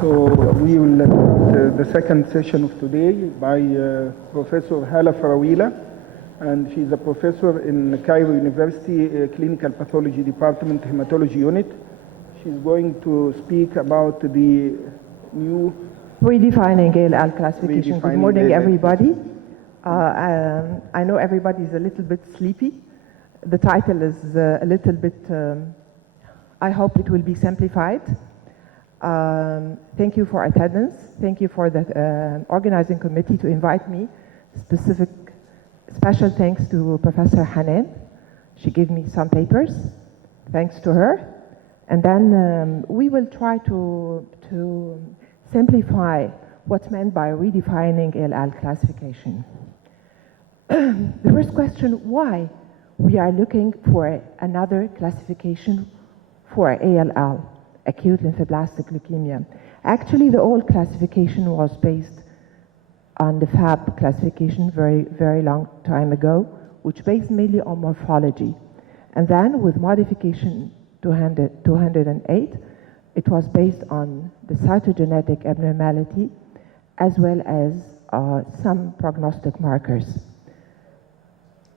So we will start the second session of today by Professor Hala Farawila, and she's a professor in Cairo University Clinical Pathology Department Hematology Unit. She's going to speak about the new redefining ALL classification. Good morning, everybody. I know everybody is a little bit sleepy. The title is a little bit, I hope it will be simplified. Thank you for attendance. Thank you for the organizing committee to invite me. Special thanks to Professor Hanan. She gave me some papers. Thanks to her. And then we will try to simplify what's meant by redefining ALL classification. The first question, why we are looking for another classification for ALL, acute lymphoblastic leukemia. Actually, the old classification was based on the FAB classification very long time ago, which based mainly on morphology. And then with modification 208, it was based on the cytogenetic abnormality as well as some prognostic markers.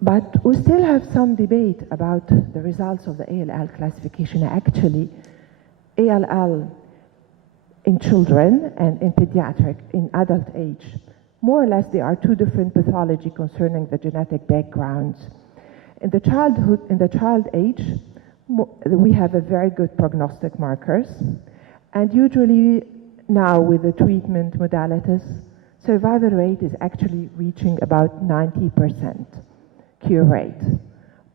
But we still have some debate about the results of the ALL classification. Actually, ALL in children and in pediatric, in adult age, more or less there are two different pathology concerning the genetic backgrounds. In the child age, we have a very good prognostic markers, and usually now with the treatment modalities, survival rate is actually reaching about 90% cure rate.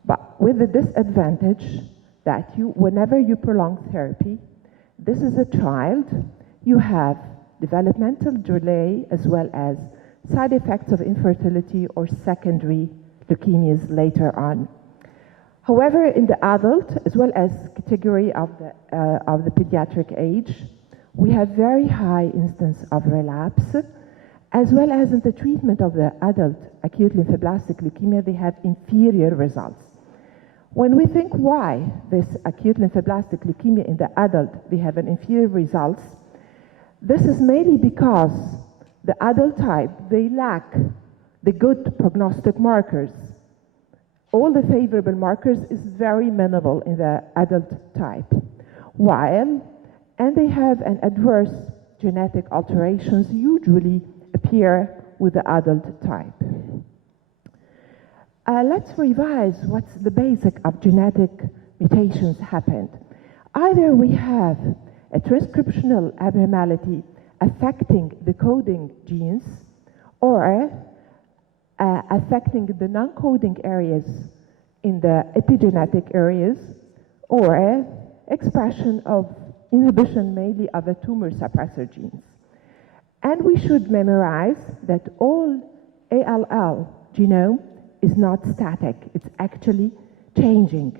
But with the disadvantage that whenever you prolong therapy, this is a child, you have developmental delay as well as side effects of infertility or secondary leukemias later on. However, in the adult as well as category of the pediatric age, we have very high instance of relapse, as well as in the treatment of the adult acute lymphoblastic leukemia, they have inferior results. When we think why this acute lymphoblastic leukemia in the adult, they have an inferior results, this is mainly because the adult type, they lack the good prognostic markers. All the favorable markers is very minimal in the adult type, and they have an adverse genetic alterations usually appear with the adult type. Let's revise what's the basic of genetic mutations happened. Either we have a transcriptional abnormality affecting the coding genes or affecting the non-coding areas in the epigenetic areas, or expression of inhibition mainly of the tumor suppressor genes. And we should memorize that all ALL genome is not static, it's actually changing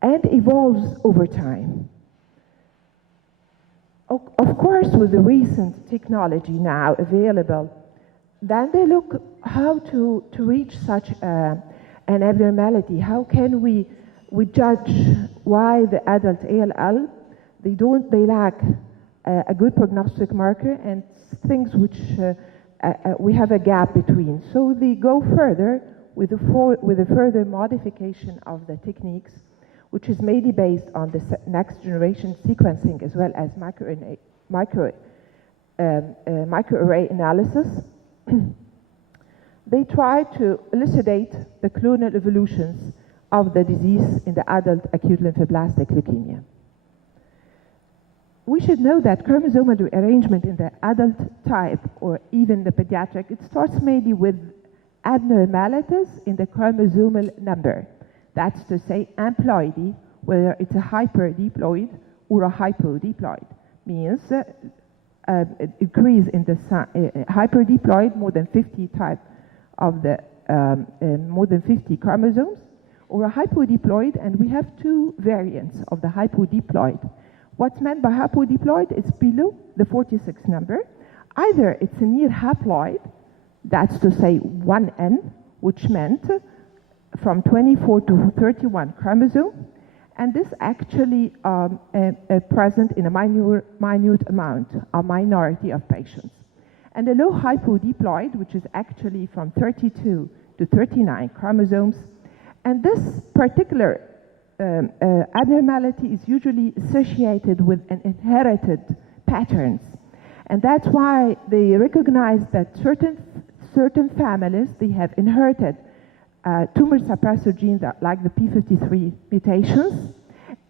and evolves over time. Of course, with the recent technology now available, then they look how to reach such an abnormality. How can we judge why the adult ALL, they lack a good prognostic marker and things which we have a gap between. So they go further with a further modification of the techniques, which is mainly based on the next generation sequencing as well as microarray analysis. They try to elucidate the clonal evolutions of the disease in the adult acute lymphoblastic leukemia. We should know that chromosomal rearrangement in the adult type or even the pediatric, it starts mainly with abnormalities in the chromosomal number. That's to say amploidy, whether it's a hyperdiploid or a hypodiploid, means increase in the hyperdiploid, more than 50 type of the more than 50 chromosomes, or a hypodiploid, and we have two variants of the hypodiploid. What's meant by hypodiploid is below the 46 number. Either it's a near haploid, that's to say 1N, which meant from 24 to 31 chromosome, And this actually present in a minute amount, a minority of patients. And the low hypodiploid, which is actually from 32 to 39 chromosomes. And this particular abnormality is usually associated with an inherited patterns. And that's why they recognize that certain families, they have inherited tumor suppressor genes like the P53 mutations,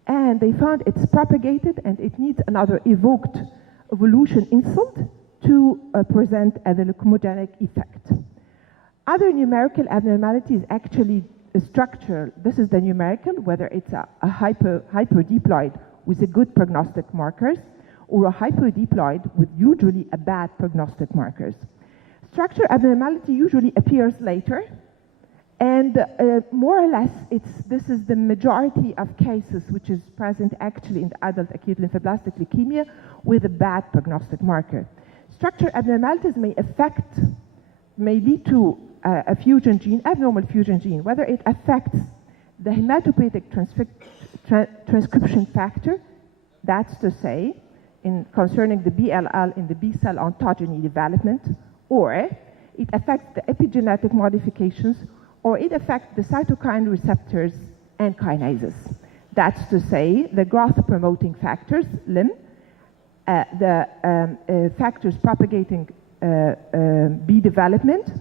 and they found it's propagated and it needs another evoked evolution insult to present as a leukemogenic effect. Other numerical abnormalities actually structural. This is the numerical, whether it's a hyperdiploid with a good prognostic markers or a hypodiploid with usually a bad prognostic markers. Structure abnormality usually appears later, and more or less this is the majority of cases which is present actually in the adult acute lymphoblastic leukemia with a bad prognostic marker. Structure abnormalities may lead to a fusion gene, abnormal fusion gene, whether it affects the hematopoietic transcription factor, that's to say, concerning the BLL in the B cell ontogeny development, or it affects the epigenetic modifications, or it affects the cytokine receptors and kinases. That's to say, the growth-promoting factors, LIM, the factors propagating B development,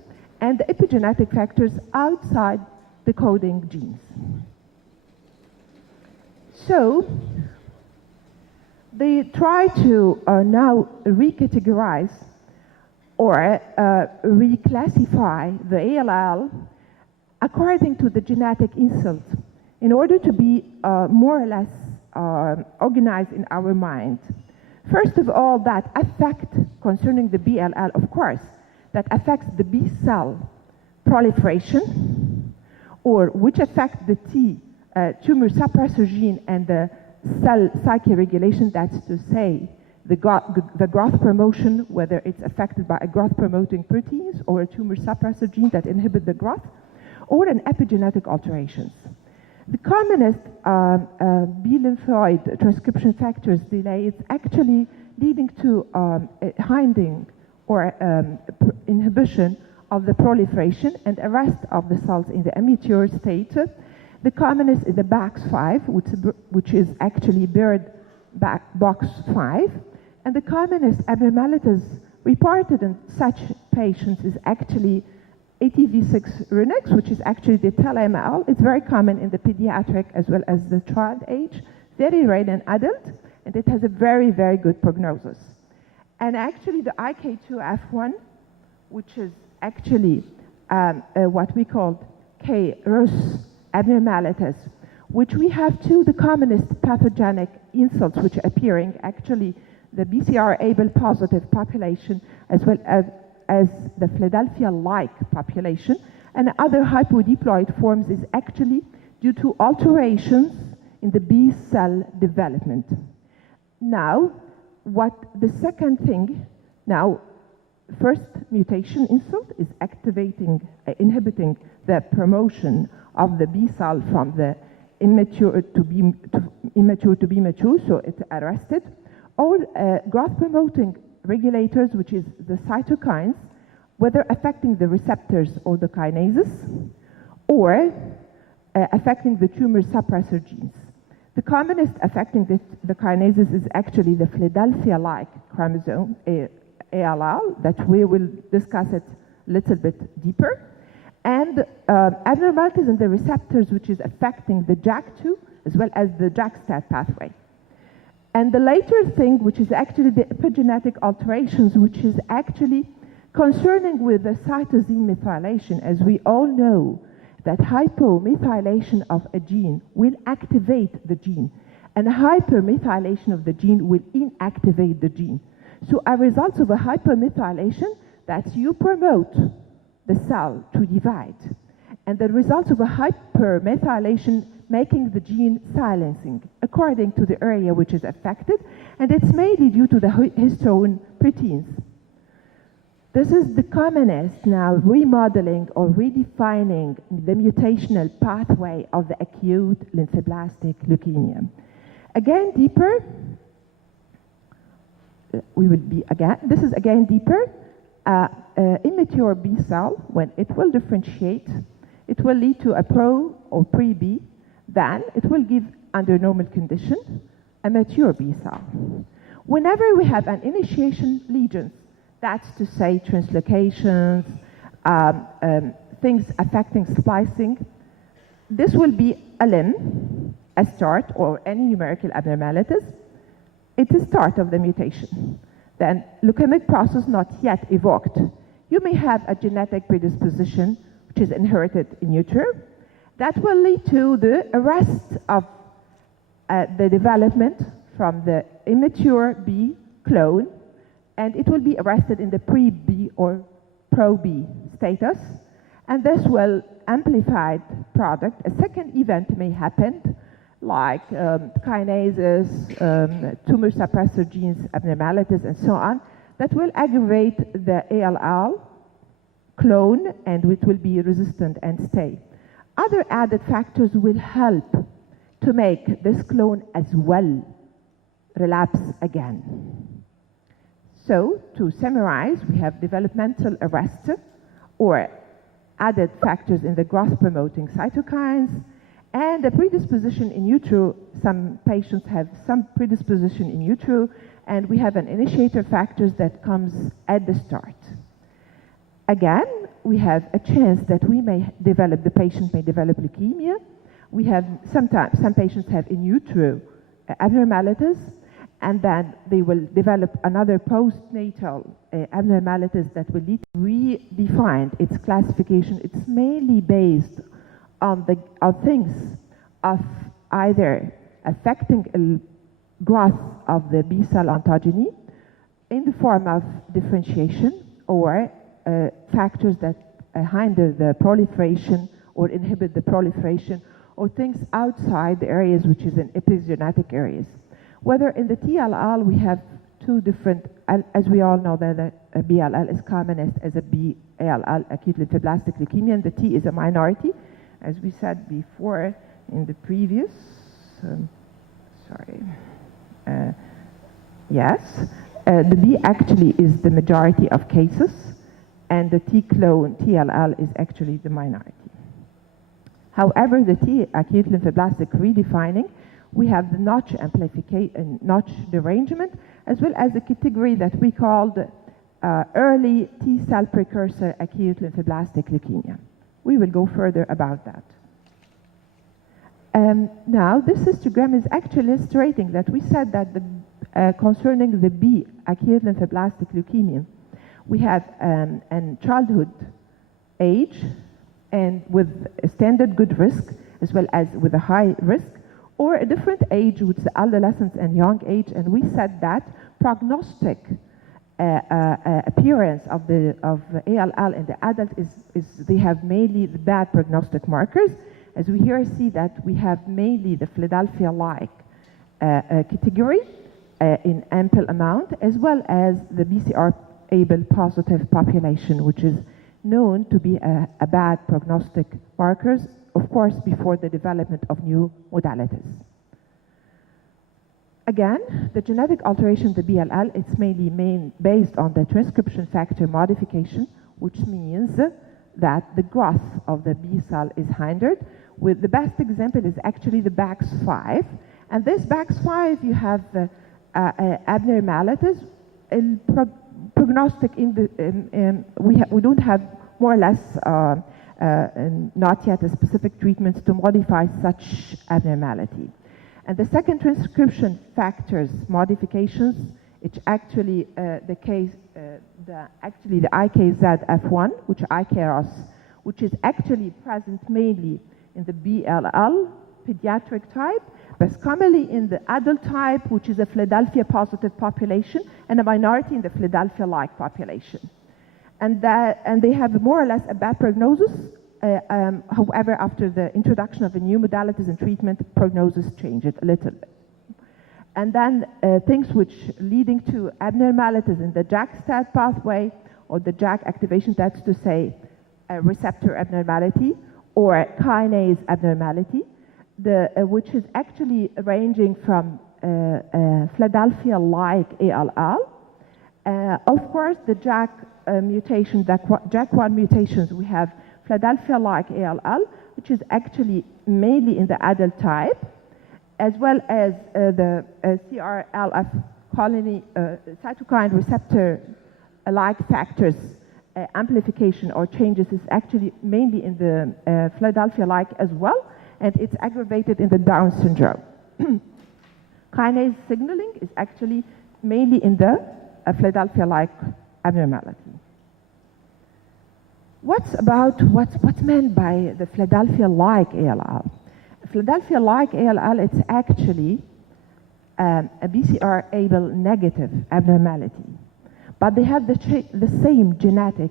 and the epigenetic factors outside the coding genes. So, they try to now recategorize or reclassify the ALL according to the genetic insult in order to be more or less organized in our mind. First of all, that affect concerning the BLL, of course, that affects the B cell proliferation, or which affect the T tumor suppressor gene and the cell cycle regulation, that's to say, the growth promotion, whether it's affected by a growth promoting proteins or a tumor suppressor gene that inhibit the growth, or an epigenetic alterations. The commonest B lymphoid transcription factors delay is actually leading to hinding or inhibition of the proliferation and arrest of the cells in the immature state. The commonest is the BAX5, which is actually bird box 5. And the commonest abnormalities reported in such patients is actually ATV6 Runex, which is actually the tele-ML. It's very common in the pediatric as well as the child age, very rare in adult, and it has a very, very good prognosis. And actually the IK2F1, which is actually what we call K-RUS abnormalities, which we have the commonest pathogenic insults which are appearing, actually the BCR-ABL positive population as well as the Philadelphia-like population, and other hypodiploid forms is actually due to alterations in the B cell development. Now, what the second thing, now, first mutation insult is inhibiting the promotion of the B cell from the immature to be mature, so it's arrested, or growth promoting regulators, which is the cytokines, whether affecting the receptors or the kinases, or affecting the tumor suppressor genes. The commonest affecting the kinases is actually the Philadelphia-like chromosome, ALL, that we will discuss it a little bit deeper, and abnormalities in the receptors, which is affecting the JAK2 as well as the JAK-STAT pathway. And the later thing, which is actually the epigenetic alterations, which is actually concerning with the cytosine methylation. As we all know, that hypomethylation of a gene will activate the gene, and hypermethylation of the gene will inactivate the gene. So a result of a hypermethylation, that you promote the cell to divide, and the result of a hypermethylation making the gene silencing according to the area which is affected, and it's mainly due to the histone proteins. This is the commonest now remodeling or redefining the mutational pathway of the acute lymphoblastic leukemia. Again, deeper, this is again deeper. Immature B cell, when it will differentiate, it will lead to a pro or pre-B, then it will give, under normal condition, a mature B cell. Whenever we have an initiation lesions, that's to say translocations, things affecting splicing, this will be a limb, a start, or any numerical abnormalities. It's the start of the mutation. Then leukemic process not yet evoked. You may have a genetic predisposition, which is inherited in utero, that will lead to the arrest of the development from the immature B clone, and it will be arrested in the pre-B or pro-B status, and this will amplified product. A second event may happen, like kinases, tumor suppressor genes abnormalities, and so on, that will aggravate the ALL clone, and it will be resistant and stay. Other added factors will help to make this clone as well relapse again. So, to summarize, we have developmental arrest or added factors in the growth-promoting cytokines, and a predisposition in utero. Some patients have some predisposition in utero, and we have an initiator factors that comes at the start. Again, we have a chance that we may develop, the patient may develop leukemia. We have sometimes, some patients have in utero abnormalities, and then they will develop another postnatal abnormalities that will lead to redefine its classification. It's mainly based on things of either affecting growth of the B cell ontogeny in the form of differentiation, or factors that hinder the proliferation or inhibit the proliferation, or things outside the areas which is in epigenetic areas. Whether in the TLL we have two different, as we all know that the BLL is commonest as a B-ALL, acute lymphoblastic leukemia, and the T is a minority, as we said before in the previous, the B actually is the majority of cases, and the T clone, TLL, is actually the minority. However, the T acute lymphoblastic redefining, we have the notch amplification, notch derangement, as well as a category that we called early T cell precursor acute lymphoblastic leukemia. We will go further about that. Now, this histogram is actually illustrating that we said that concerning the B acute lymphoblastic leukemia, we have an childhood age and with a standard good risk, as well as with a high risk, or a different age, which is adolescence and young age, and we said that prognostic appearance of ALL in the adult is they have mainly the bad prognostic markers. As we here see that we have mainly the Philadelphia-like category in ample amount, as well as the BCR-able positive population, which is known to be a bad prognostic markers, of course, before the development of new modalities. Again, the genetic alteration of the BLL, it's mainly based on the transcription factor modification, which means that the growth of the B cell is hindered. With the best example is actually the BAX5, and this BAX5 you have abnormalities. Prognostic we don't have more or less not yet a specific treatments to modify such abnormality. And the second transcription factors modifications, it's actually the case, the IKZF1, which IKROS, which is actually present mainly in the BLL pediatric type, but commonly in the adult type, which is a Philadelphia positive population, and a minority in the Philadelphia-like population. And they have more or less a bad prognosis. However, after the introduction of the new modalities and treatment, prognosis changed a little bit. And then things which leading to abnormalities in the JAK-STAT pathway, or the JAK activation, that's to say a receptor abnormality or a kinase abnormality, which is actually ranging from Philadelphia-like ALL. Of course, the JAK mutation, the JAK1 mutations, we have Philadelphia-like ALL, which is actually mainly in the adult type, as well as the CRLF colony cytokine receptor-like factors amplification or changes is actually mainly in the Philadelphia-like as well, and it's aggravated in the Down syndrome. Kinase signaling is actually mainly in the Philadelphia-like abnormality. What's meant by the Philadelphia-like ALL? Philadelphia-like ALL, it's actually a BCR-ABL negative abnormality, but they have the same genetic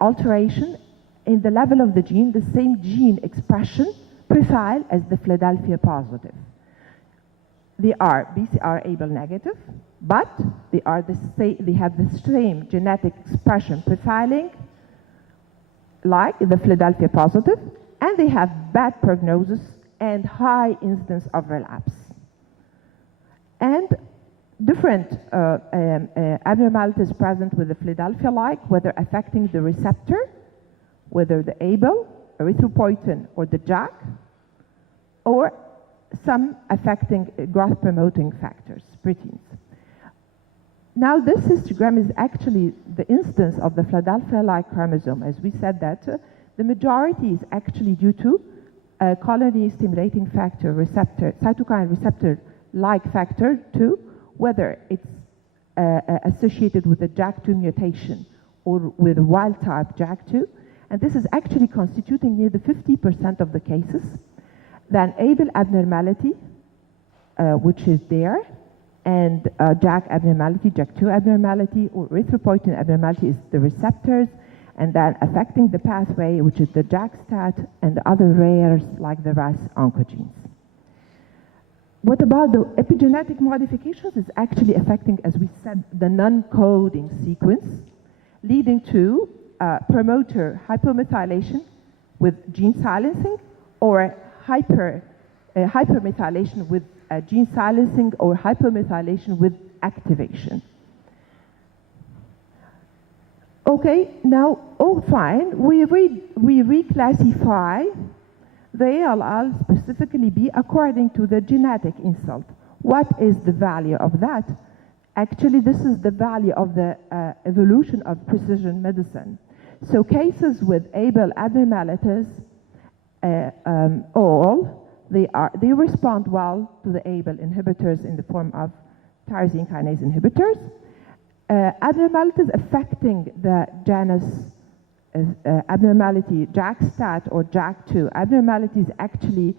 alteration in the level of the gene, the same gene expression profile as the Philadelphia positive. They are BCR-ABL negative, but they have the same genetic expression profiling like the Philadelphia positive, and they have bad prognosis and high incidence of relapse. And different abnormalities present with the Philadelphia-like, whether affecting the receptor, whether the ABL, erythropoietin, or the JAK, or some affecting growth-promoting factors, proteins. Now, this histogram is actually the instance of the Philadelphia-like chromosome. As we said that the majority is actually due to colony-stimulating factor receptor, cytokine receptor-like factor 2, whether it's associated with the JAK2 mutation or with wild-type JAK2, and this is actually constituting near the 50% of the cases. Then ABL abnormality, which is there, and JAK abnormality, JAK2 abnormality, or erythropoietin abnormality is the receptors, and then affecting the pathway, which is the JAK-STAT and other rares like the RAS oncogenes. What about the epigenetic modifications? Is actually affecting, as we said, the non-coding sequence, leading to promoter hypomethylation with gene silencing, or hypermethylation with gene silencing, or hypomethylation with activation. Okay, now, fine. We reclassify the ALL specifically B according to the genetic insult. What is the value of that? Actually, this is the value of the evolution of precision medicine. So cases with ABL abnormalities, they respond well to the ABL inhibitors in the form of tyrosine kinase inhibitors. Abnormalities affecting the genus abnormality JAK-STAT or JAK2 abnormalities actually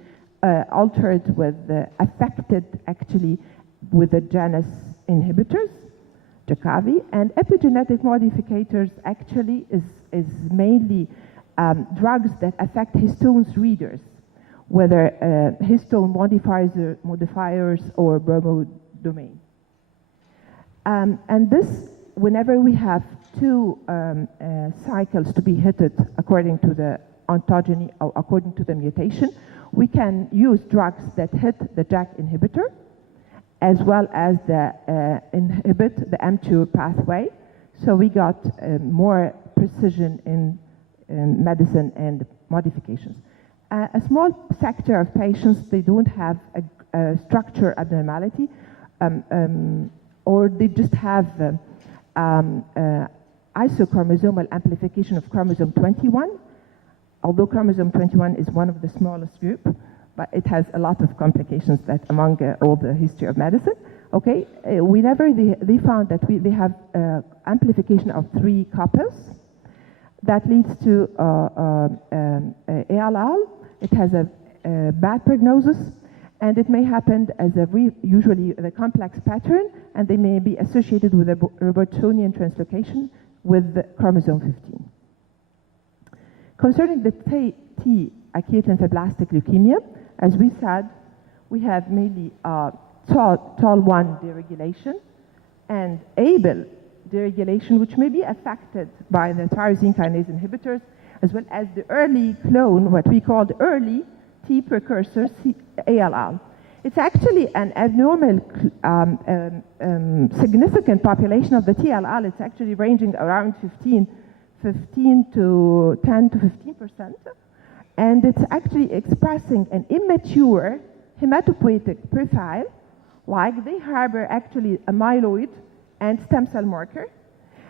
altered with affected actually with the genus inhibitors, Jakavi, and epigenetic modificators actually is mainly drugs that affect histones readers, whether histone modifiers or bromodomain. And this, whenever we have two cycles to be hit according to the ontogeny or according to the mutation, we can use drugs that hit the JAK inhibitor as well as the inhibit the M2 pathway. So we got more precision in medicine and modifications. A small sector of patients, they don't have a structure abnormality, or they just have isochromosomal amplification of chromosome 21, although chromosome 21 is one of the smallest group, but it has a lot of complications that among all the history of medicine. Okay, whenever they found that they have amplification of 3 copies, that leads to ALL. It has a bad prognosis, and it may happen as usually the complex pattern, and they may be associated with a Robertsonian translocation with the chromosome 15. Concerning the T, acute lymphoblastic leukemia, as we said, we have mainly TOL1 deregulation and ABL deregulation, which may be affected by the tyrosine kinase inhibitors, as well as the early clone, what we call the early T precursor ALL. It's actually an abnormal, significant population of the TLL. It's actually ranging around 10 to 15%. And it's actually expressing an immature hematopoietic profile, like they harbor actually a myeloid and stem cell marker,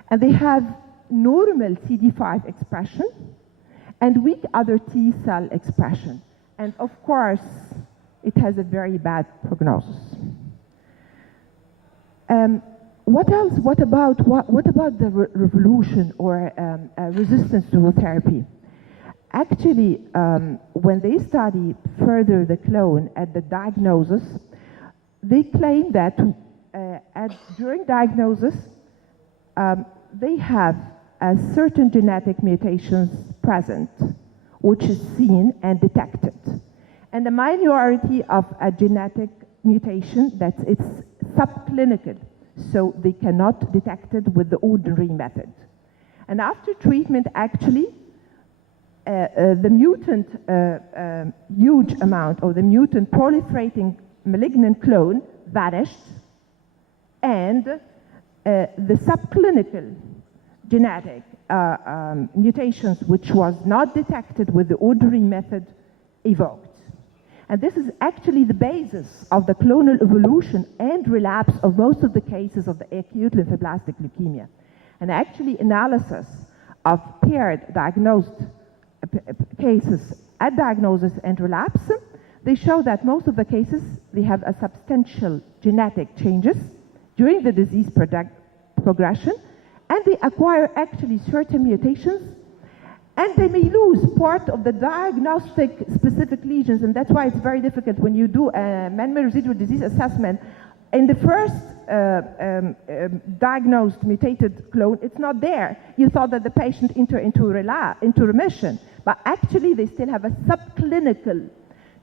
and they have normal CD5 expression and weak other T cell expression. And of course, it has a very bad prognosis. What else? What about the revolution or resistance to therapy? Actually, when they study further the clone at the diagnosis, they claim that during diagnosis, they have certain genetic mutations present, which is seen and detected. And the minority of a genetic mutation that it's subclinical, so they cannot detect it with the ordinary method. And after treatment, actually, the mutant, huge amount of the mutant proliferating malignant clone vanished, and the subclinical genetic mutations, which was not detected with the ordinary method, evoked. And this is actually the basis of the clonal evolution and relapse of most of the cases of the acute lymphoblastic leukemia. And actually analysis of paired diagnosed cases at diagnosis and relapse, they show that most of the cases, they have a substantial genetic changes during the disease progression, and they acquire actually certain mutations, and they may lose part of the diagnostic specific lesions, and that's why it's very difficult when you do a man-made residual disease assessment. In the first diagnosed mutated clone, it's not there. You thought that the patient entered into remission, but actually they still have a subclinical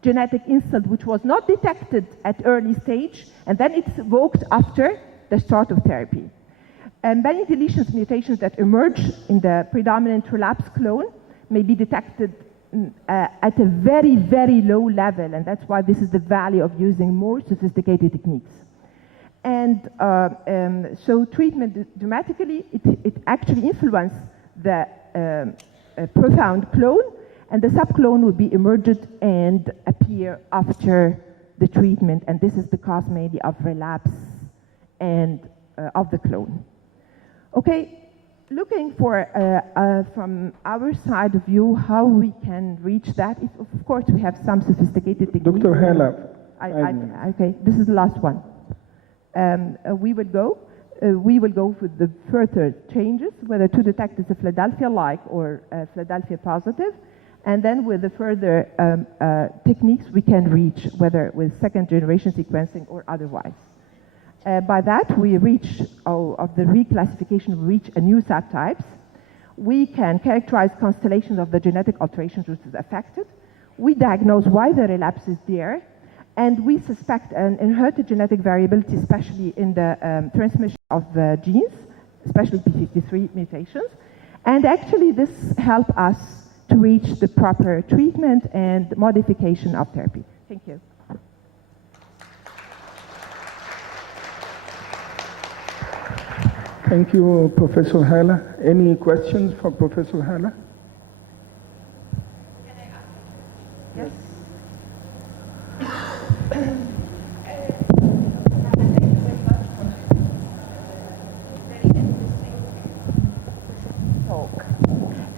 genetic insult which was not detected at early stage, and then it's evoked after the start of therapy. And many deletions mutations that emerge in the predominant relapse clone may be detected at a very, very low level, and that's why this is the value of using more sophisticated techniques. And so treatment dramatically, it actually influences the profound clone, and the subclone will be emergent and appear after the treatment, and this is the cause mainly of relapse and of the clone. Okay, looking for, from our side of view, how we can reach that. If, of course, we have some sophisticated techniques. Dr. Hala. Okay, this is the last one. We will go with the further changes, whether to detect it's a Philadelphia-like or Philadelphia positive, and then with the further techniques we can reach, whether with second-generation sequencing or otherwise. By that, we reach, of the reclassification, we reach a new subtypes. We can characterize constellations of the genetic alterations which is affected. We diagnose why the relapse is there, and we suspect an inherited genetic variability, especially in the transmission of the genes, especially p53 mutations. And actually, this helps us to reach the proper treatment and modification of therapy. Thank you. Thank you, Professor Hala. Any questions for Professor Hala? Yes.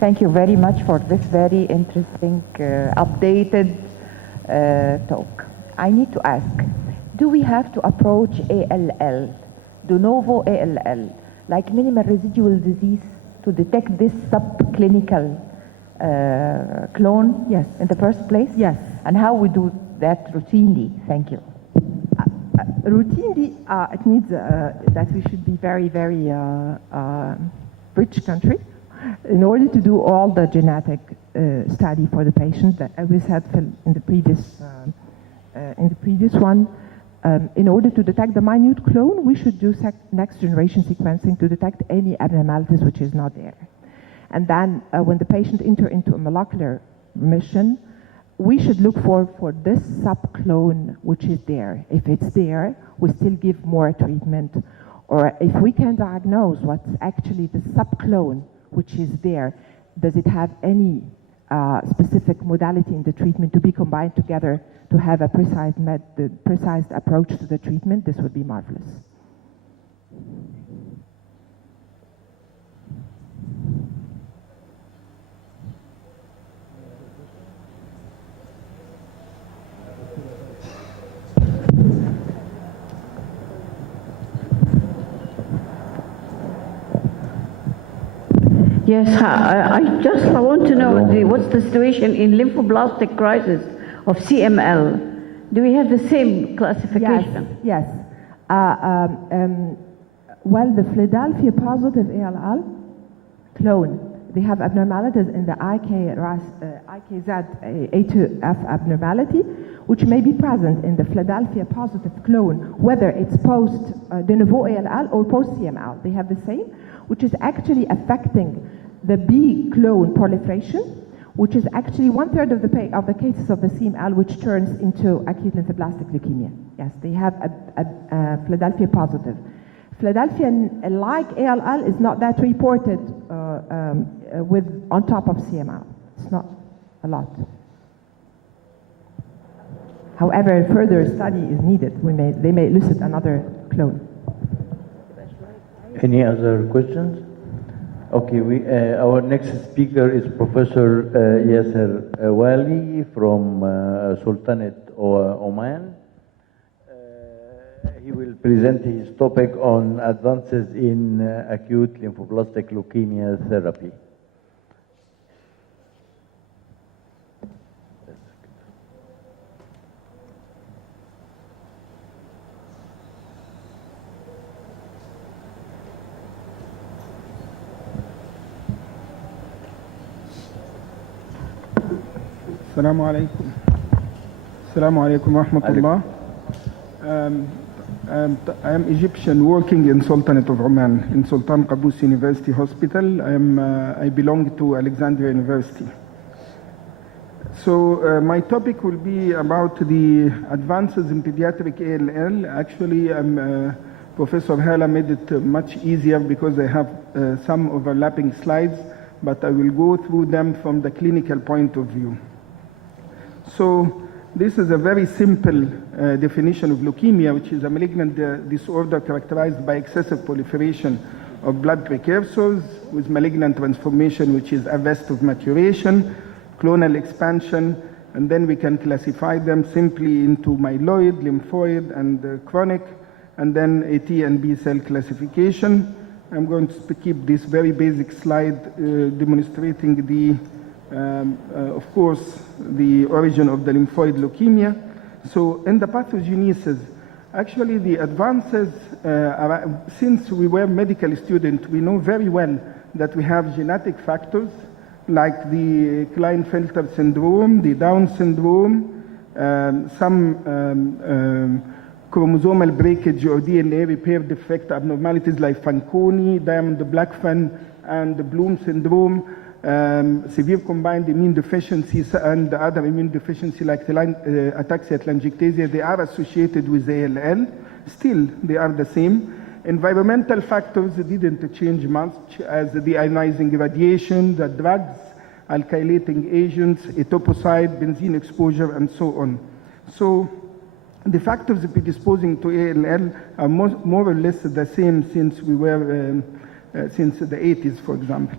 Thank you very much for this very interesting, updated talk. I need to ask, do we have to approach ALL, de novo ALL, like minimal residual disease to detect this subclinical clone? Yes. In the first place? Yes. And how we do that routinely? Thank you. Routinely, it means that we should be very, very rich country in order to do all the genetic study for the patient that we said in the previous one. in order to detect the minute clone, we should do next generation sequencing to detect any abnormalities which is not there. And then when the patient enter into a molecular remission, we should look for this subclone which is there. If it's there, we still give more treatment. Or if we can diagnose what's actually the subclone which is there, does it have any specific modality in the treatment to be combined together to have a precise approach to the treatment, this would be marvelous. Yes, I want to know what's the situation in lymphoblastic crisis of CML. Do we have the same classification? Yes. Well, the Philadelphia positive ALL clone, they have abnormalities in the IKZ-A2F abnormality, which may be present in the Philadelphia positive clone, whether it's post de novo ALL or post CML. They have the same, which is actually affecting the B clone proliferation, which is actually 1/3 of the cases of the CML, which turns into acute lymphoblastic leukemia. Yes, they have a Philadelphia positive. Philadelphia, like ALL, is not that reported on top of CML. It's not a lot. However, further study is needed. They may elicit another clone. Any other questions? Okay, our next speaker is Professor Yasser Wali from Sultanate Oman. He will present his topic on advances in acute lymphoblastic leukemia therapy. Assalamu alaikum. Assalamu alaikum wa rahmatullah. I am Egyptian working in Sultanate of Oman, in Sultan Qaboos University Hospital. I belong to Alexandria University. So my topic will be about the advances in pediatric ALL. Actually, Professor Hala made it much easier because I have some overlapping slides, but I will go through them from the clinical point of view. So this is a very simple definition of leukemia, which is a malignant disorder characterized by excessive proliferation of blood precursors with malignant transformation, which is arrest of maturation, clonal expansion, and then we can classify them simply into myeloid, lymphoid, and chronic, and then A T and B cell classification. I'm going to keep this very basic slide demonstrating the of course, the origin of the lymphoid leukemia. So in the pathogenesis, actually the advances, since we were medical students, we know very well that we have genetic factors like the Klinefelter syndrome, the Down syndrome, some chromosomal breakage or DNA repair defect abnormalities like Fanconi, Diamond-Blackfan, and the Bloom syndrome. Severe combined immune deficiencies and other immune deficiency like ataxia telangiectasia, they are associated with ALL. Still, they are the same. Environmental factors didn't change much, as the ionizing radiation, the drugs, alkylating agents, etoposide, benzene exposure, and so on. So the factors predisposing to ALL are more or less the same since we were since the 80s, for example.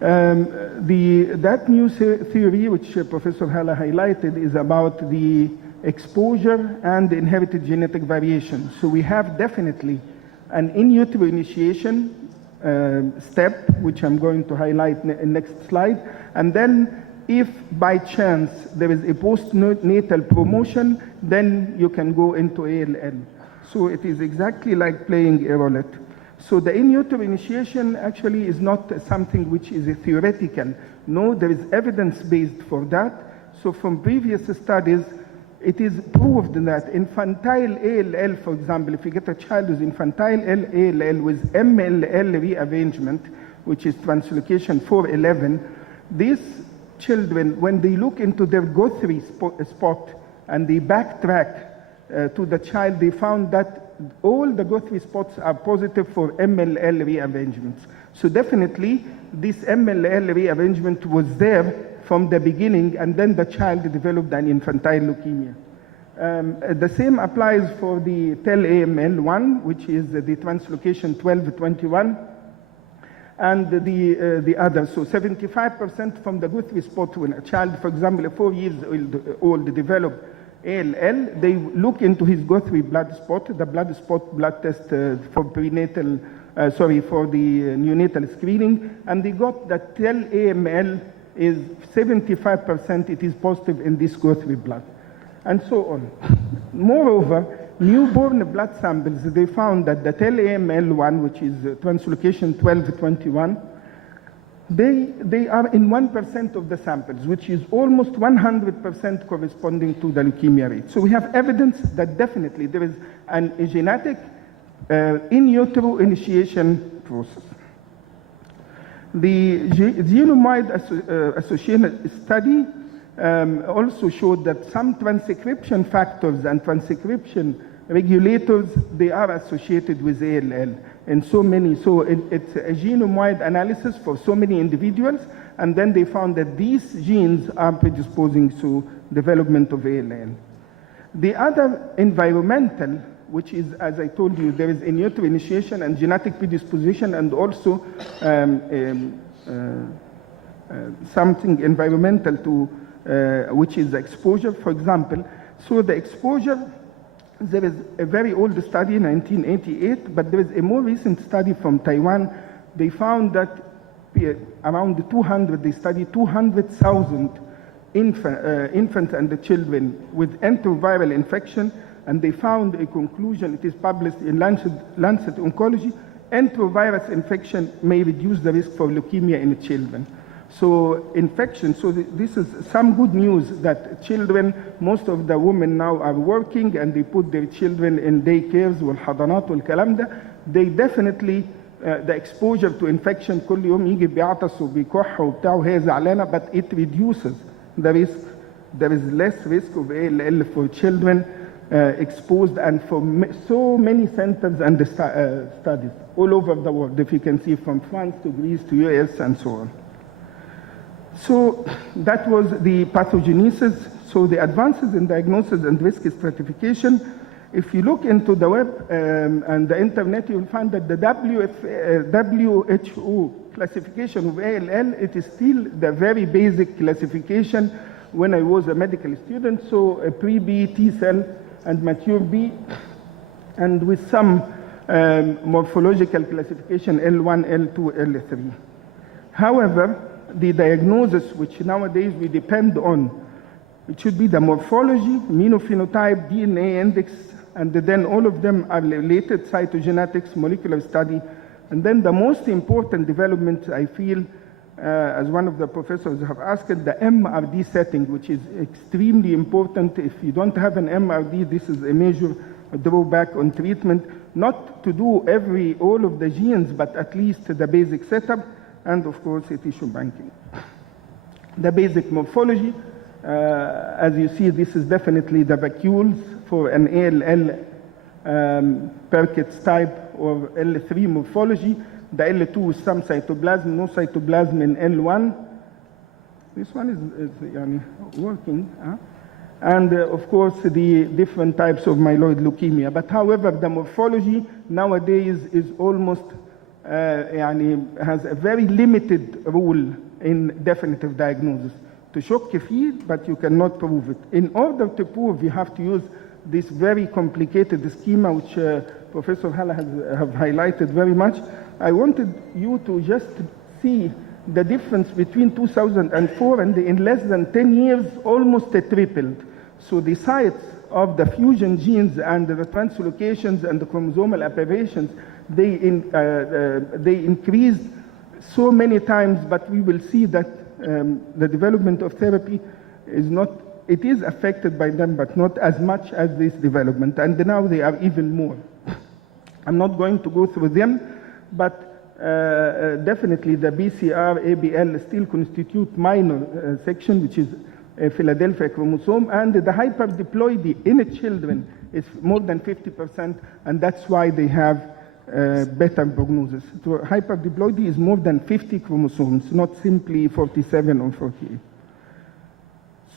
That new theory, which Professor Hala highlighted, is about the exposure and the inherited genetic variation. So we have definitely an in utero initiation step, which I'm going to highlight in next slide. And then if by chance there is a postnatal promotion, then you can go into ALL. So it is exactly like playing a roulette. So the in utero initiation actually is not something which is a theoretical. No, there is evidence based for that. So from previous studies, it is proved that infantile ALL, for example, if you get a child with infantile ALL with MLL rearrangement, which is translocation 411, these children, when they look into their Guthrie spot and they backtrack to the child, they found that all the Guthrie spots are positive for MLL rearrangements. So definitely, this MLL rearrangement was there from the beginning, and then the child developed an infantile leukemia. The same applies for the TEL-AML1, which is the translocation 1221, and the other. So 75% from the Guthrie spot, when a child, for example, 4 years old develop ALL, they look into his Guthrie blood spot, the blood spot blood test for prenatal, for the neonatal screening, and they got that TEL-AML is 75%, it is positive in this Guthrie blood, and so on. Moreover, newborn blood samples, they found that the TEL-AML1, which is translocation 1221, they are in 1% of the samples, which is almost 100% corresponding to the leukemia rate. So we have evidence that definitely there is a genetic in utero initiation process. The genome-wide associated study also showed that some transcription factors and transcription regulators, they are associated with ALL. And so many, so it's a genome-wide analysis for so many individuals, and then they found that these genes are predisposing to development of ALL. The other environmental, which is, as I told you, there is in utero initiation and genetic predisposition, and also something environmental to, which is exposure, for example. So the exposure, there is a very old study in 1988, but there is a more recent study from Taiwan. They found that around 200, they studied 200,000 infants and the children with enteroviral infection, and they found a conclusion, it is published in Lancet Oncology, enterovirus infection may reduce the risk for leukemia in children. So infection, so this is some good news that children, most of the women now are working and they put their children in daycares والحضانات والكلام ده. They definitely, the exposure to infection كل يوم يجي بيعطس وبيكح وبتاع وهي زعلانة, but it reduces the risk. There is less risk of ALL for children exposed, and for so many centers and studies all over the world, if you can see, from France to Greece to US and so on. So that was the pathogenesis. So the advances in diagnosis and risk stratification. If you look into the web and the internet, you'll find that the WHO classification of ALL, it is still the very basic classification when I was a medical student. So a pre-B T cell and mature B, and with some morphological classification L1, L2, L3. However, the diagnosis, which nowadays we depend on, it should be the morphology, immunophenotype, DNA index, and then all of them are related, cytogenetics, molecular study. And then the most important development, I feel, as one of the professors have asked, the MRD setting, which is extremely important. If you don't have an MRD, this is a major drawback on treatment. Not to do all of the genes, but at least the basic setup. And of course, a tissue banking. The basic morphology, as you see, this is definitely the vacuoles for an ALL Perkins type or L3 morphology. The L2 is some cytoplasm, no cytoplasm in L1. This one is working. And of course, the different types of myeloid leukemia. But however, the morphology nowadays is almost has a very limited role in definitive diagnosis. تشك فيه, but you cannot prove it. In order to prove, you have to use this very complicated schema, which Professor Hala have highlighted very much. I wanted you to just see the difference between 2004 and in less than 10 years, almost tripled. So the sites of the fusion genes and the translocations and the chromosomal aberrations, they increased so many times, but we will see that the development of therapy is not it is affected by them, but not as much as this development. And now they are even more. I'm not going to go through them, but definitely the BCR, ABL still constitute minor section, which is a Philadelphia chromosome, and the hyperdiploidy in children is more than 50%, and that's why they have better prognosis. So hyperdiploidy is more than 50 chromosomes, not simply 47 or 48.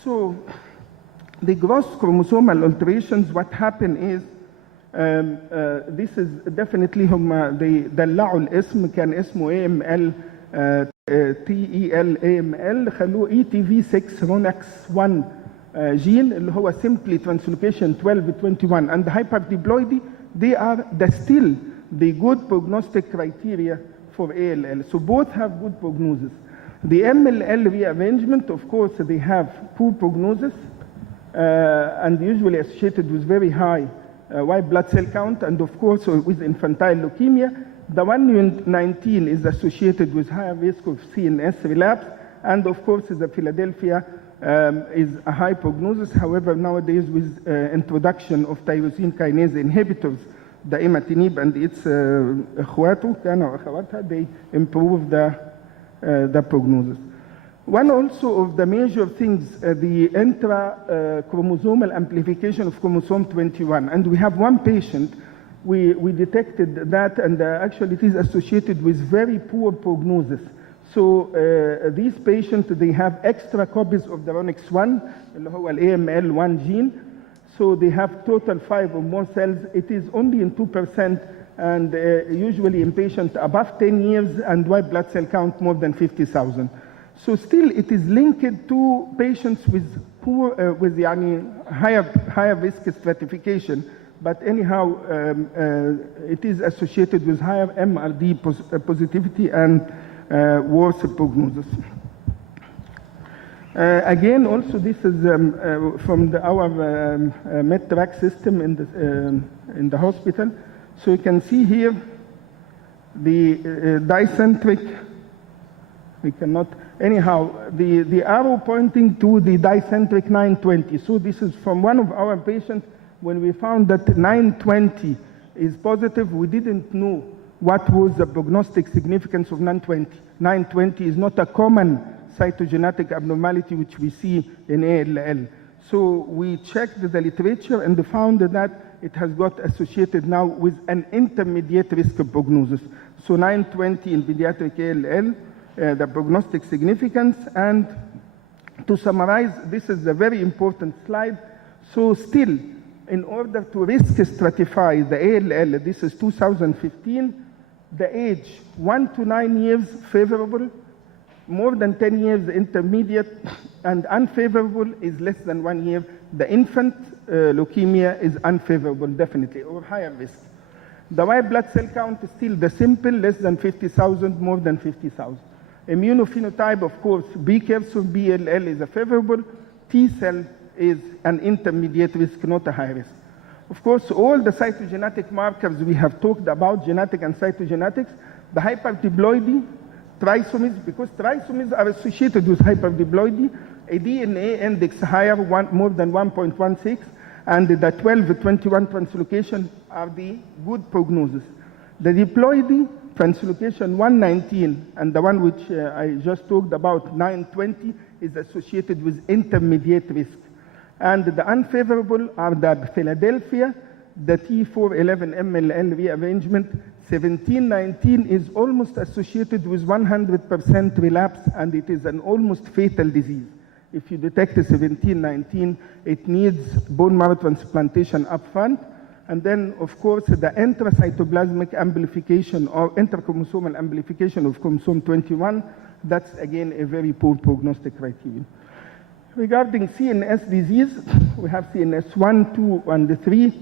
So the gross chromosomal alterations, what happen is, this is definitely هم دلعوا الاسم كان اسمه AML TEL AML خلوه ETV6 RONAX 1 gene اللي هو simply translocation 1221, and the hyperdiploidy, they are still the good prognostic criteria for ALL. So both have good prognosis. The MLL rearrangement, of course, they have poor prognosis and usually associated with very high white blood cell count, and of course with infantile leukemia. The 119 is associated with higher risk of CNS relapse, and of course the Philadelphia is a high prognosis. However, nowadays with introduction of tyrosine kinase inhibitors, the imatinib and its اخواته كانوا اخواتها, they improve the prognosis. One also of the major things, the intra-chromosomal amplification of chromosome 21. And we have one patient, we detected that, and actually it is associated with very poor prognosis. So these patients, they have extra copies of the RONX1, اللي هو AML1 gene. So they have total 5 or more cells. It is only in 2%, and usually in patients above 10 years and white blood cell count more than 50,000. So still it is linked to patients with poor, with higher risk stratification, but anyhow it is associated with higher MRD positivity and worse prognosis. Again, also this is from our MedTrack system in the hospital. So you can see here the dicentric. We cannot, anyhow, the arrow pointing to the dicentric 920. So this is from one of our patients. When we found that 920 is positive, we didn't know what was the prognostic significance of 920. 920 is not a common cytogenetic abnormality which we see in ALL. So we checked the literature and found that it has got associated now with an intermediate risk of prognosis. So 920 in pediatric ALL, the prognostic significance. And to summarize, this is a very important slide. So still, in order to risk stratify the ALL, this is 2015, the age 1 to 9 years favorable, more than 10 years intermediate, and unfavorable is less than 1 year. The infant leukemia is unfavorable, definitely, or higher risk. The white blood cell count is still the simple, less than 50,000, more than 50,000. Immunophenotype, of course, precursor BLL is a favorable, T cell is an intermediate risk, not a high risk. Of course, all the cytogenetic markers we have talked about, genetic and cytogenetics, the hyperdiploidy, trisomies, because trisomies are associated with hyperdiploidy, a DNA index higher, more than 1.16, and the 12-21 translocation are the good prognosis. The diploidy, translocation 119, and the one which I just talked about, 920, is associated with intermediate risk. And the unfavorable are the Philadelphia, the T411 MLL rearrangement. 1719 is almost associated with 100% relapse, and it is an almost fatal disease. If you detect a 1719, it needs bone marrow transplantation up front. And then, of course, the intracytoplasmic amplification or intrachromosomal amplification of chromosome 21, that's again a very poor prognostic criterion. Regarding CNS disease, we have CNS 1, 2, and 3,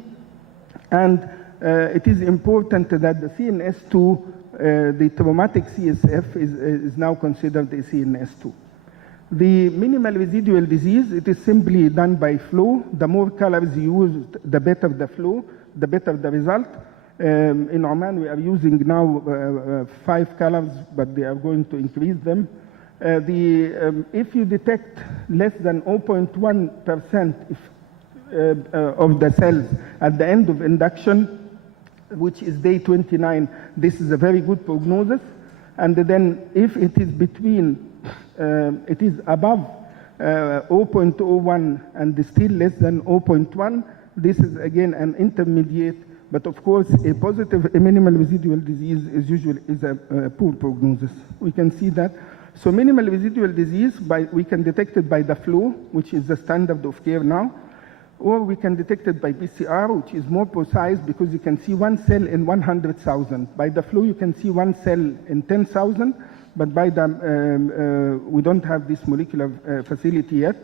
and it is important that the CNS2, the traumatic CSF, is now considered a CNS2. The minimal residual disease, it is simply done by flow. The more colors used, the better the flow, the better the result. In Oman, we are using now 5 colors, but they are going to increase them. If you detect less than 0.1% of the cells at the end of induction, which is day 29, this is a very good prognosis. And then if it is it is above 0.01 and still less than 0.1, this is again an intermediate, but of course a positive minimal residual disease is a poor prognosis. We can see that. So minimal residual disease, we can detect it by the flow, which is the standard of care now, or we can detect it by PCR, which is more precise because you can see one cell in 100,000. By the flow, you can see one cell in 10,000, but by the, we don't have this molecular facility yet.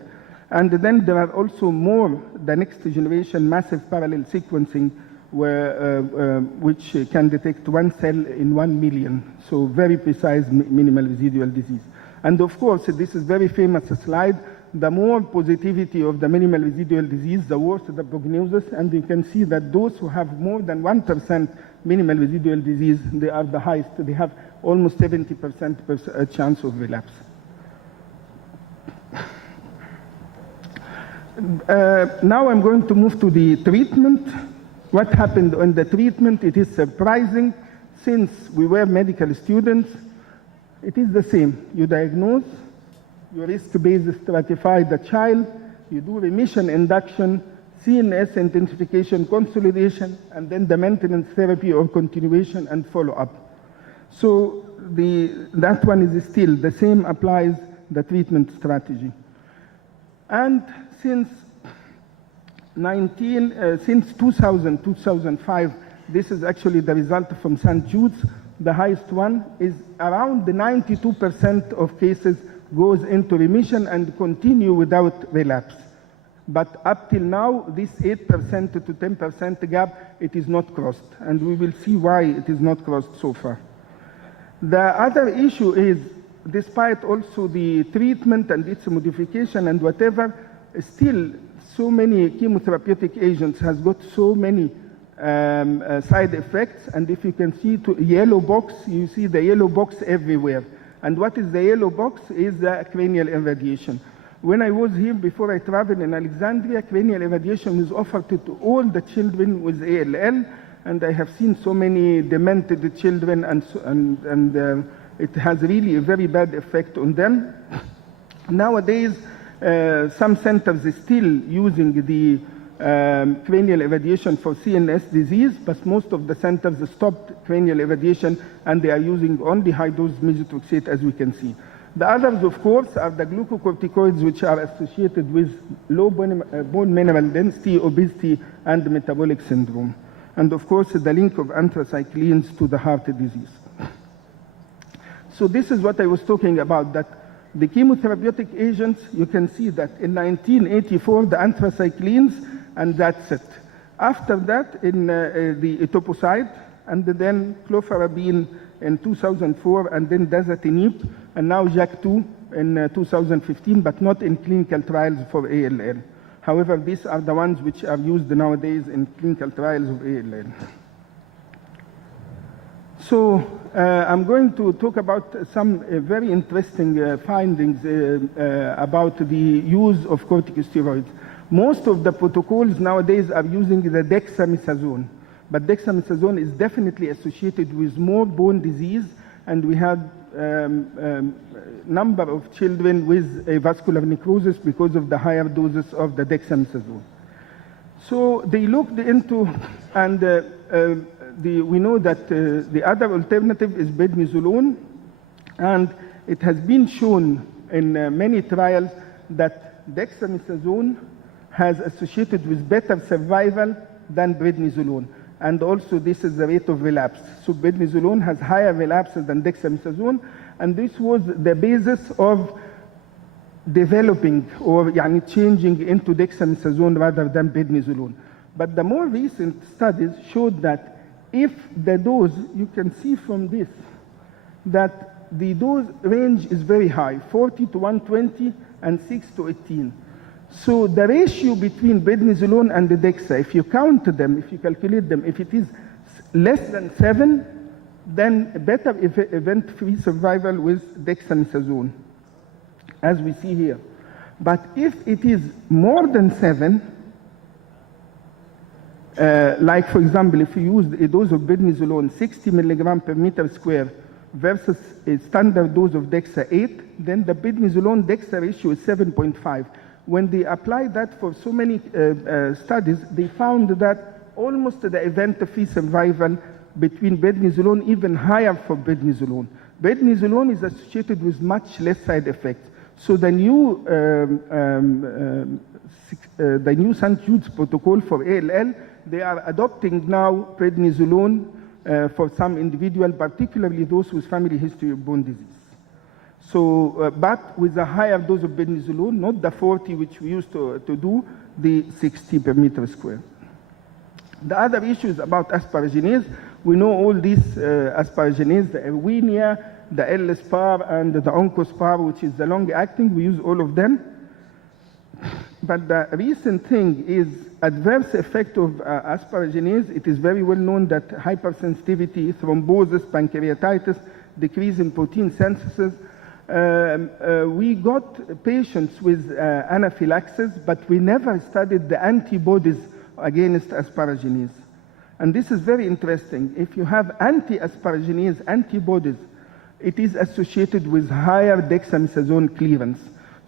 And then there are also more, the next generation massive parallel sequencing, which can detect one cell in 1 million. So very precise minimal residual disease. And of course, this is very famous slide. The more positivity of the minimal residual disease, the worse the prognosis. And you can see that those who have more than 1% minimal residual disease, they are the highest. They have almost 70% chance of relapse. Now I'm going to move to the treatment. What happened on the treatment? It is surprising. Since we were medical students, it is the same. You diagnose, you risk-based stratify the child, you do remission induction, CNS intensification, consolidation, and then the maintenance therapy or continuation and follow-up. So that one is still the same, applies the treatment strategy. And since 2000, 2005, this is actually the result from St. Jude's. The highest one is around the 92% of cases goes into remission and continue without relapse. But up till now, this 8% to 10% gap, it is not crossed. And we will see why it is not crossed so far. The other issue is, despite also the treatment and its modification and whatever, still so many chemotherapeutic agents has got so many side effects. And if you can see yellow box, you see the yellow box everywhere. And what is the yellow box is the cranial irradiation. When I was here before I traveled in Alexandria, cranial irradiation is offered to all the children with ALL, and I have seen so many demented children, and it has really a very bad effect on them. Nowadays, some centers are still using the cranial irradiation for CNS disease, but most of the centers stopped cranial irradiation and they are using only high-dose methotrexate, as we can see. The others, of course, are the glucocorticoids, which are associated with low bone mineral density, obesity, and metabolic syndrome. And of course, the link of anthracyclines to the heart disease. So this is what I was talking about, that the chemotherapeutic agents, you can see that in 1984, the anthracyclines, and that's it. After that, in the etoposide, and then clofarabine in 2004, and then dasatinib, and now JAK2 in 2015, but not in clinical trials for ALL. However, these are the ones which are used nowadays in clinical trials of ALL. So I'm going to talk about some very interesting findings about the use of corticosteroids. Most of the protocols nowadays are using the dexamethasone, but dexamethasone is definitely associated with more bone disease, and we had number of children with avascular necrosis because of the higher doses of the dexamethasone. So they looked into, and we know that the other alternative is prednisolone, and it has been shown in many trials that dexamethasone has associated with better survival than prednisolone. And also this is the rate of relapse. So prednisolone has higher relapses than dexamethasone, and this was the basis of developing or changing into dexamethasone rather than prednisolone. But the more recent studies showed that if the dose, you can see from this, that the dose range is very high, 40 to 120 and 6 to 18. So the ratio between prednisolone and the dexa, if you count them, if you calculate them, if it is less than 7, then better event-free survival with dexamethasone. as we see here. But if it is more than 7, like for example, if you use a dose of prednisolone 60 milligram per meter square versus a standard dose of DEXA 8, then the prednisolone DEXA ratio is 7.5. When they applied that for so many studies, they found that almost the event-free survival between prednisolone even higher for prednisolone. Prednisolone is associated with much less side effects. So the new St. Jude's protocol for ALL, they are adopting now prednisolone for some individuals, particularly those with family history of bone disease. So, but with a higher dose of prednisolone, not the 40 which we used to do, the 60 per meter square. The other issues about asparaginase, we know all these asparaginase, the Erwinia, the L-SPAR, and the OncoSPAR, which is the long-acting. We use all of them. But the recent thing is adverse effect of asparaginase. It is very well known that hypersensitivity, thrombosis, pancreatitis, decrease in protein synthesis. We got patients with anaphylaxis, but we never studied the antibodies against asparaginase. And this is very interesting. If you have anti-asparaginase antibodies, it is associated with higher dexamethasone clearance.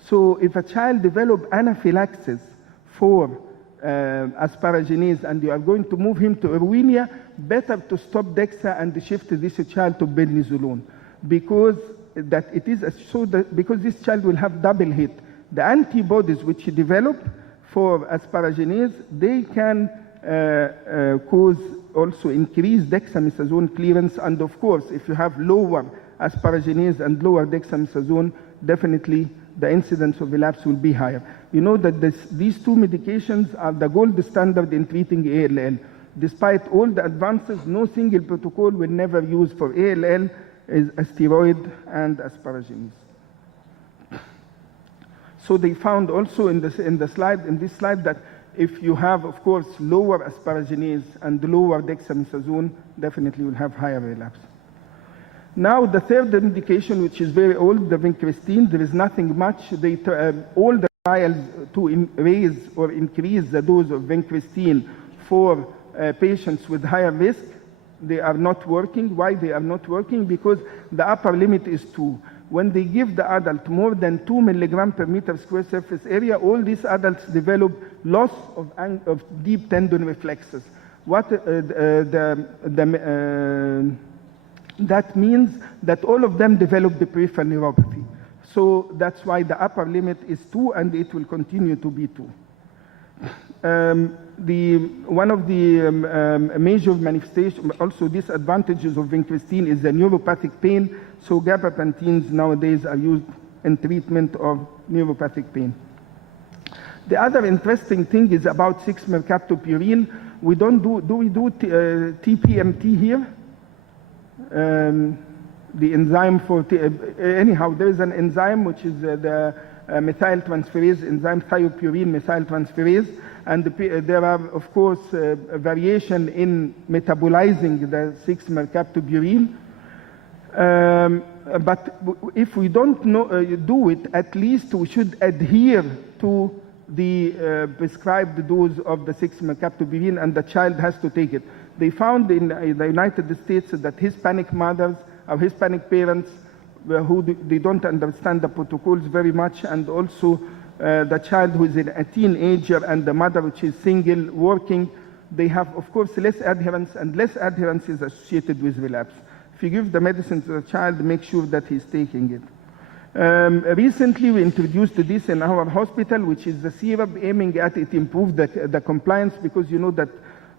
So if a child develops anaphylaxis for asparaginase and you are going to move him to Erwinia, better to stop DEXA and shift this child to prednisolone, because that it is so that because this child will have double hit. The antibodies which you develop for asparaginase, they can cause also increased dexamethasone clearance, and of course, if you have lower asparaginase and lower dexamethasone, definitely the incidence of relapse will be higher. You know that these two medications are the gold standard in treating ALL. Despite all the advances, no single protocol will never use for ALL is a steroid and asparaginase. So they found also in this slide that if you have, of course, lower asparaginase and lower dexamethasone, definitely will have higher relapse. Now the third indication, which is very old, the vincristine, there is nothing much. All the trials to raise or increase the dose of vincristine for patients with higher risk, they are not working. Why they are not working? Because the upper limit is 2. When they give the adult more than 2 milligram per meter square surface area, all these adults develop loss of deep tendon reflexes. That means that all of them develop the peripheral neuropathy. So that's why the upper limit is 2, and it will continue to be 2. One of the major manifestations, also disadvantages of vincristine, is the neuropathic pain. So gabapentines nowadays are used in treatment of neuropathic pain. The other interesting thing is about 6-mercaptopurine. We don't do we do TPMT here? The enzyme for anyhow, there is an enzyme which is the methyltransferase enzyme, thiopurine methyltransferase, and there are of course a variation in metabolizing the 6-mercaptopurine. But if we don't do it, at least we should adhere to the prescribed dose of the 6-mercaptopurine, and the child has to take it. They found in the United States that Hispanic mothers or Hispanic parents they don't understand the protocols very much, and also the child who is a teenager and the mother which is single working, they have of course less adherence, and less adherence is associated with relapse. If you give the medicine to the child, make sure that he's taking it. Recently we introduced this in our hospital, which is the syrup, aiming at it improve the compliance, because you know that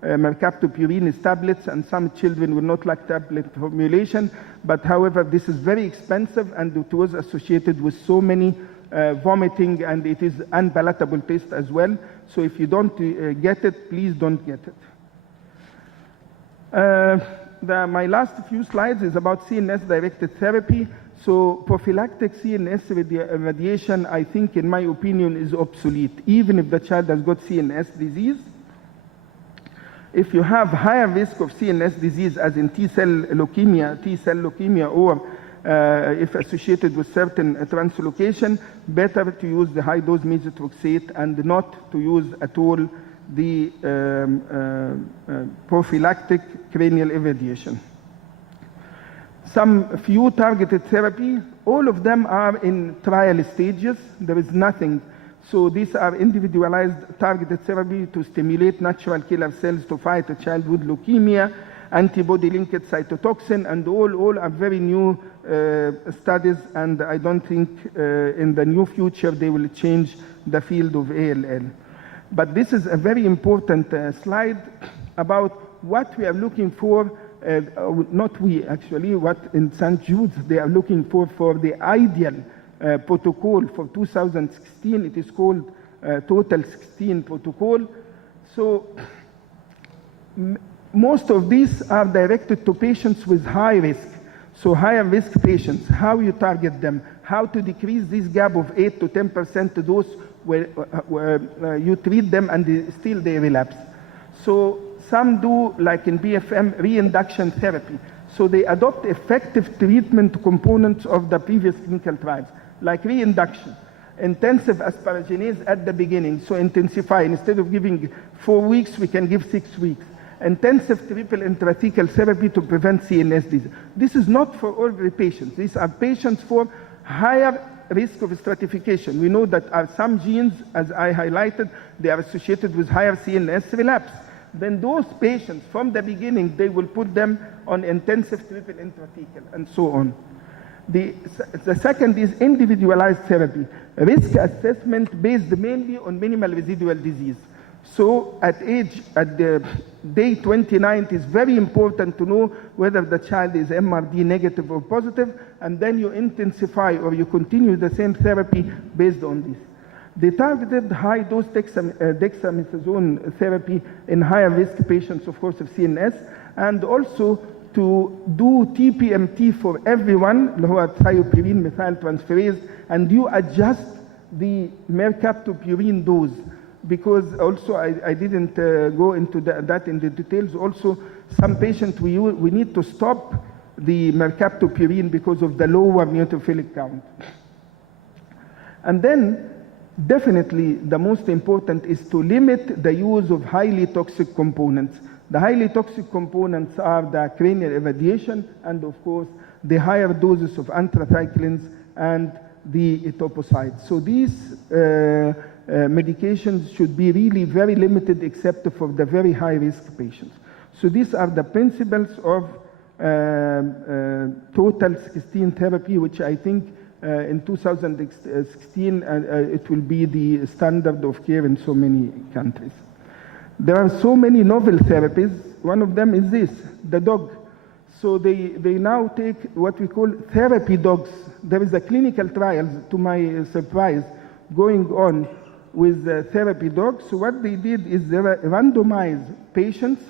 mercaptopurine is tablets, and some children will not like tablet formulation, but however this is very expensive, and it was associated with so many vomiting, and it is unpalatable taste as well. So if you don't get it, please don't get it. My last few slides is about CNS-directed therapy. So prophylactic CNS radiation, I think, in my opinion, is obsolete, even if the child has got CNS disease. If you have higher risk of CNS disease, as in T-cell leukemia or if associated with certain translocation, better to use the high-dose methotrexate and not to use at all the prophylactic cranial irradiation. Some few targeted therapy, all of them are in trial stages. There is nothing. So these are individualized targeted therapy to stimulate natural killer cells to fight a childhood leukemia, antibody-linked cytotoxin, and all are very new studies, and I don't think in the near future they will change the field of ALL. But this is a very important slide about what we are looking for, not we actually, what in St. Jude's they are looking for the ideal protocol for 2016. It is called Total 16 protocol. So most of these are directed to patients with high risk. So higher risk patients, how you target them, how to decrease this gap of 8 to 10% to those where you treat them and still they relapse. So some do, like in BFM, reinduction therapy. So they adopt effective treatment components of the previous clinical trials, like reinduction, intensive asparaginase at the beginning, so intensify. Instead of giving 4 weeks, we can give 6 weeks. Intensive triple intrathecal therapy to prevent CNS disease. This is not for all the patients. These are patients for higher risk of stratification. We know that are some genes, as I highlighted, they are associated with higher CNS relapse. Then those patients, from the beginning, they will put them on intensive triple intrathecal and so on. The second is individualized therapy, risk assessment based mainly on minimal residual disease. So at the day 29, it is very important to know whether the child is MRD negative or positive, and then you intensify or you continue the same therapy based on this. The targeted high-dose dexamethasone therapy in higher risk patients, of course, of CNS, and also to do TPMT for everyone who are thiopurine methyltransferase, and you adjust the mercaptopurine dose. Because also I didn't go into that in the details. Also, some patients we need to stop the mercaptopurine because of the lower neutrophilic count. And then, definitely the most important is to limit the use of highly toxic components. The highly toxic components are the cranial irradiation and, of course, the higher doses of anthracyclines and the etoposide. So these medications should be really very limited except for the very high-risk patients. So these are the principles of Total 16 therapy, which I think in 2016 it will be the standard of care in so many countries. There are so many novel therapies. One of them is this, the dog. So they now take what we call therapy dogs. There is a clinical trial, to my surprise, going on with therapy dogs. So what they did is they randomize patients,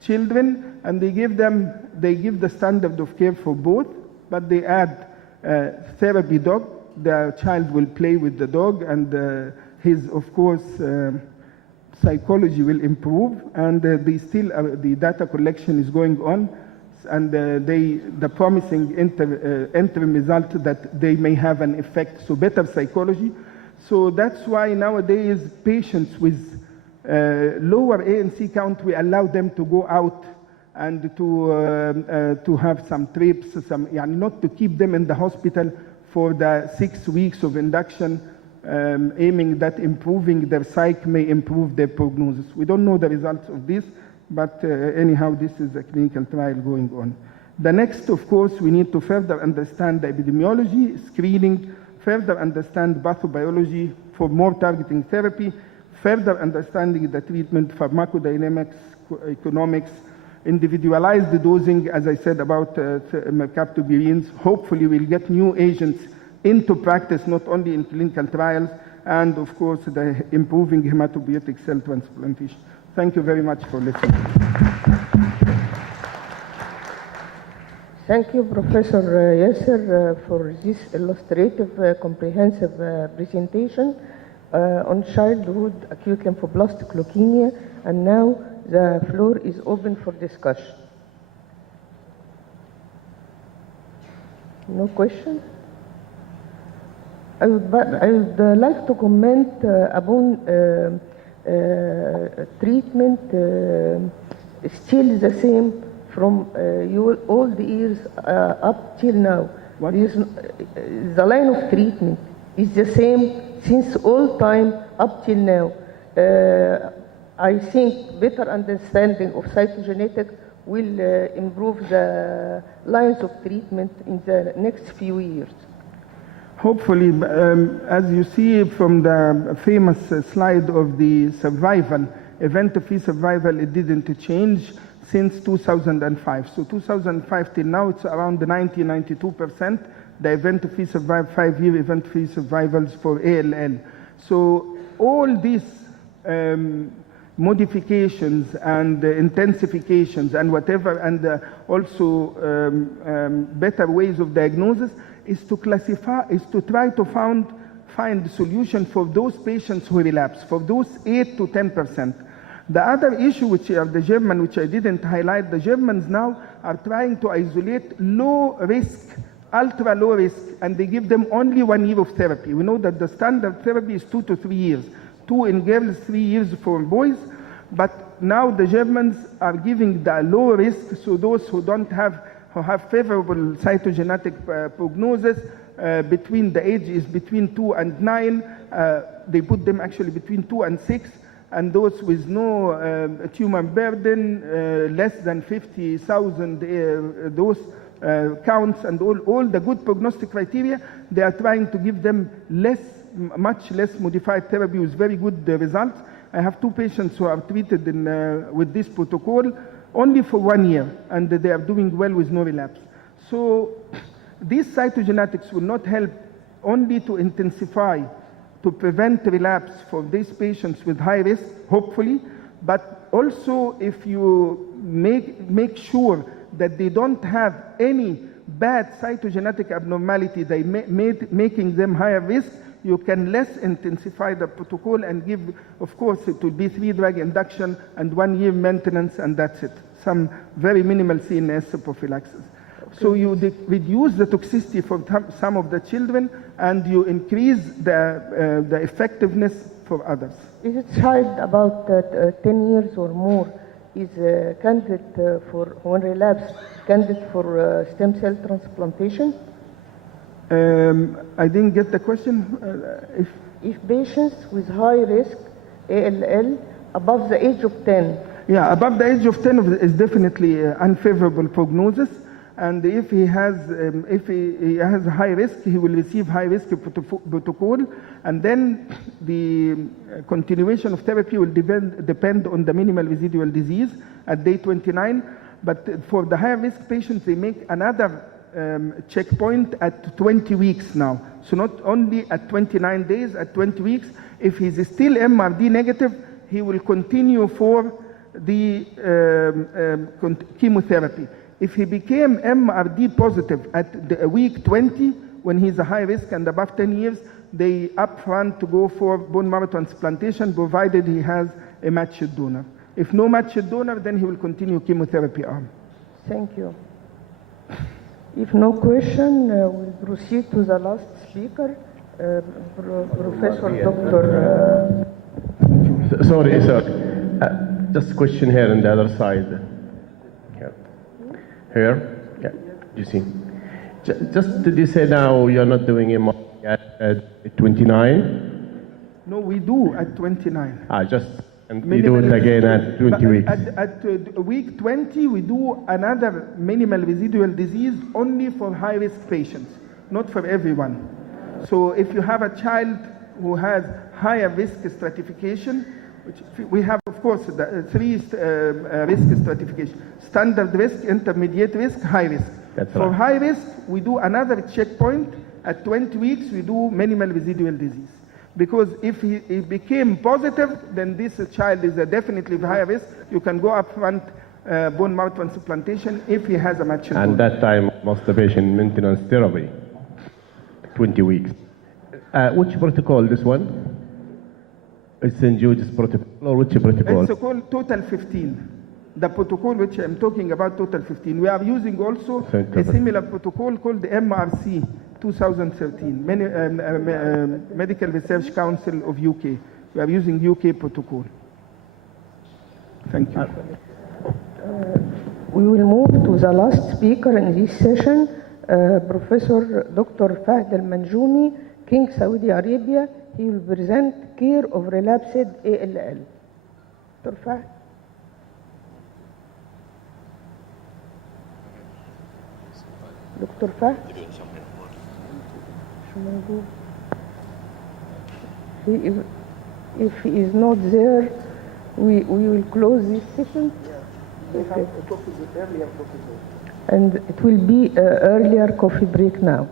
children, and they give the standard of care for both, but they add therapy dog. The child will play with the dog, and his, of course, psychology will improve, and the data collection is going on, and the promising interim result that they may have an effect, so better psychology. So that's why nowadays patients with lower ANC count, we allow them to go out and to have some trips, not to keep them in the hospital for the 6 weeks of induction, aiming that improving their psyche may improve their prognosis. We don't know the results of this, but anyhow, this is a clinical trial going on. The next, of course, we need to further understand the epidemiology, screening, further understand pathobiology for more targeting therapy, further understanding the treatment, pharmacodynamics, economics, individualize the dosing, as I said about mercaptopurines. Hopefully we'll get new agents into practice, not only in clinical trials, and of course the improving hematopoietic cell transplantation. Thank you very much for listening. Thank you, Professor Yasser, for this illustrative, comprehensive presentation on childhood acute lymphoblastic leukemia. And now the floor is open for discussion. No question? I would like to comment upon treatment still the same from all the years up till now. The line of treatment is the same since all time up till now. I think better understanding of cytogenetic will improve the lines of treatment in the next few years. Hopefully, as you see from the famous slide of the survival, event-free survival, it didn't change since 2005. So 2005 till now, it's around 92%, the event-free survival, 5-year event-free survivals for ALL. So all these modifications and intensifications and whatever, and also better ways of diagnosis is to classify, is to try to find solution for those patients who relapse, for those 8 to 10%. The other issue, which are the German, which I didn't highlight, the Germans now are trying to isolate low risk, ultra low risk, and they give them only 1 year of therapy. We know that the standard therapy is 2 to 3 years. 2 in girls, 3 years for boys, but now the Germans are giving the low risk, so those who have favorable cytogenetic prognosis, between the age is between 2 and 9, they put them actually between 2 and 6, and those with no tumor burden, less than 50,000 those counts, and all the good prognostic criteria, they are trying to give them much less modified therapy with very good results. I have 2 patients who are treated with this protocol only for 1 year, and they are doing well with no relapse. So these cytogenetics will not help only to intensify, to prevent relapse for these patients with high risk, hopefully, but also if you make sure that they don't have any bad cytogenetic abnormality that making them higher risk, you can less intensify the protocol and give, of course, it will be 3-drug induction and 1 year maintenance, and that's it. Some very minimal CNS prophylaxis. Okay. So you reduce the toxicity for some of the children, and you increase the effectiveness for others. Is a child about 10 years or more is a candidate for, when relapsed, candidate for stem cell transplantation? I didn't get the question. If patients with high risk ALL above the age of 10. Yeah, above the age of 10 is definitely unfavorable prognosis. And if he has high risk, he will receive high risk protocol. And then the continuation of therapy will depend on the minimal residual disease at day 29. But for the high risk patients, they make another checkpoint at 20 weeks now. So not only at 29 days, at 20 weeks. If he's still MRD negative, he will continue for the chemotherapy. If he became MRD positive at the week 20, when he's a high risk and above 10 years, they upfront to go for bone marrow transplantation, provided he has a matched donor. If no matched donor, then he will continue chemotherapy arm. Thank you. If no question, we'll proceed to the last speaker, Professor Dr. Sorry. Just a question here on the other side. Here? Yeah, you see. Just did you say now you're not doing MRD at 29? No, we do at 29. And we do it again at 20 weeks. At week 20, we do another minimal residual disease only for high-risk patients, not for everyone. So if you have a child who has higher risk stratification, which we have, of course, the 3 risk stratification: standard risk, intermediate risk, high risk. That's for right. high risk, we do another checkpoint. At 20 weeks, we do minimal residual disease. Because if he became positive, then this child is definitely high risk. You can go up front bone marrow transplantation if he has a matched donor. And that time, masturbation maintenance therapy, 20 weeks. Which protocol, this one? It's St. Jude's protocol, or which protocol? It's called Total 15. the protocol which I'm talking about, total 15. We are using also Thank a you. similar protocol called the MRC 2013, Medical Research Council of UK. We are using UK protocol. Thank you. We will move to the last speaker in this session, Professor Dr. Fahd Al-Manjoumi, King Saudi Arabia. He will present care of relapsed ALL. Dr. Fahd. Dr. Fahd. If he is not there, we will close this session. Okay. And it will be earlier coffee break now.